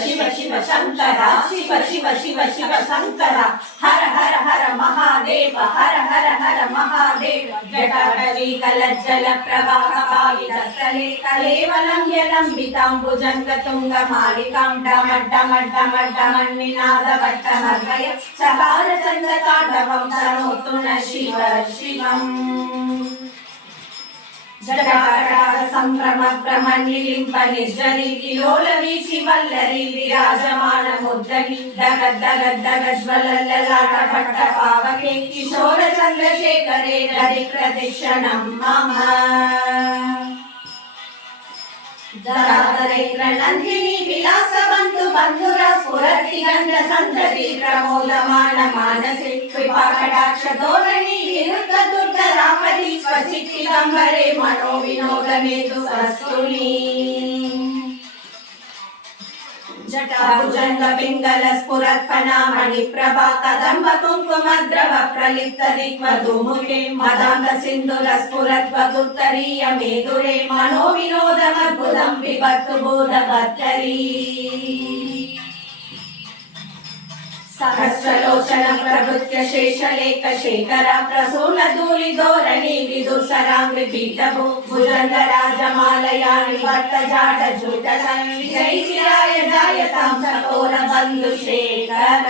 शिव शिव शंकर शिव शिव शिव शिव शंकर हर हर हर महादेव हर हर हर महादेव जटाटवी कलज्जल प्रवाह पावित स्थले कलेवलं यलंबितांबुजंगतुंग मालिकां डमड्डमड्डमड्डमन्निनाद वट्टमर्गय सहार चंद्रतांडवं तनोतु न शिव शिवम् जटाटक संभ्रम भ्रमणिलिंब निर्जरी विलोल वीचि वल्लरी विराजमान मुद्दगी दगद दगद दगज्वलल्ललाट भट्ट पावके किशोर चंद्रशेखरे रति प्रदक्षिणं मम दादरेन्द्र नंदिनी विलास बंधु बंधुर स्फुरति गंध संतति प्रमोदमान मानसे कृपा कटाक्ष धोरणी विरुद्ध दुर्ग रापति क्वचिदिदंबरे मनो विनोद मेदु वस्तुनि जटाभुजंग पिंगल स्फुरत् फनामणि प्रभा कदंब कुंकुम द्रव प्रलिप्त दिग्वधूमुखे मदांग सिंधुर स्फुरत् वगुत्तरीय मेदुरे मनो विनोदमद्भुतं विभक्तु बोधवत्तरी सहस्रलोचन प्रभृत्य शेषलेख शेखर प्रसून धूलि धोरणी विदुसरांग्रि पीठभु भुजंग राजमालयानि वर्त जाट झूट जय शिराय जायतां सकोर बंधु शेखर